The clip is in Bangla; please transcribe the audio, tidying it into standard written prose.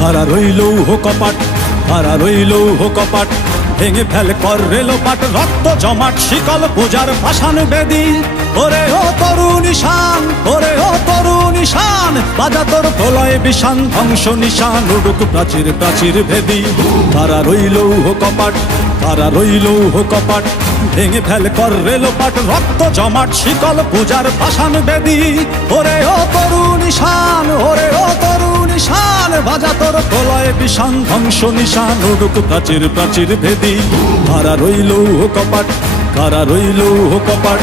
খাড়া রইল হো কপাট, খাড়া রইল হো কপাট, ভেঙে ফেল কর রেলোপাট, রক্ত জমাট শিকল পূজার পাষাণ বেদী। ওরে ও তরুণ ঈশান, ওরে ও তরুণ ঈশান, বাজা তোর প্রলয় বিষান, ধ্বংস নিশান উড়ুক প্রাচীর প্রাচীর ভেদী। খাড়া রইল হো কপাট, খাড়া রইল হো কপাট, ভেঙে ফেল কর রেলোপাট, রক্ত জমাট শিকল পূজার পাষাণ বেদী। ওরে ও তরুণ ঈশান, ওরে ও তরুণ ঈশান, বাজা তোর প্রলয় বিষান, ধ্বংস নিশান উড়ুক প্রাচীর প্রাচীর ভেদী। খাড়া রইল হো কপাট, খাড়া রইল হো কপাট।